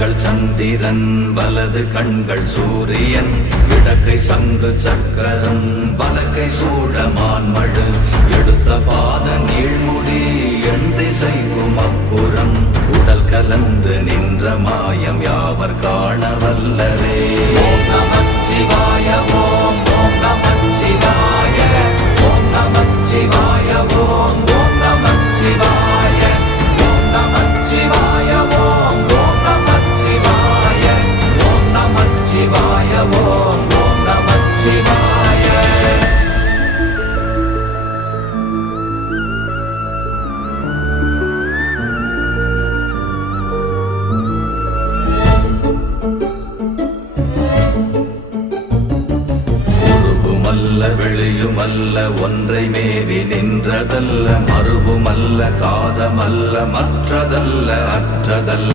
கண்கள் சந்திரன் வலது கண்கள் சூரியன் இடக்கை சங்கு சக்கரம் வலக்கை சூழமான்மழு எடுத்த பாத நீழ்முடி எண் திசைக்கும் அப்புறம் உடல் கலந்து நின்ற மாயம் யாவர் காண வல்லரே. ஓம் நமச்சிவாய ஓம் ஓம் நமச்சிவாய ஓம் நமச்சிவாய ஓம் ஓம் நமச்சிவாய ஓம் நமச்சிவாய ஓம் ஓம் நமச்சிவாய ஓம் நமச்சிவாய ஓம் ஓம் நமச்சிவாய. வெளியுமல்ல ஒன்றை மேவி நின்றதல்ல மறுவுமல்ல காதமல்ல மற்றதல்ல அற்றதல்ல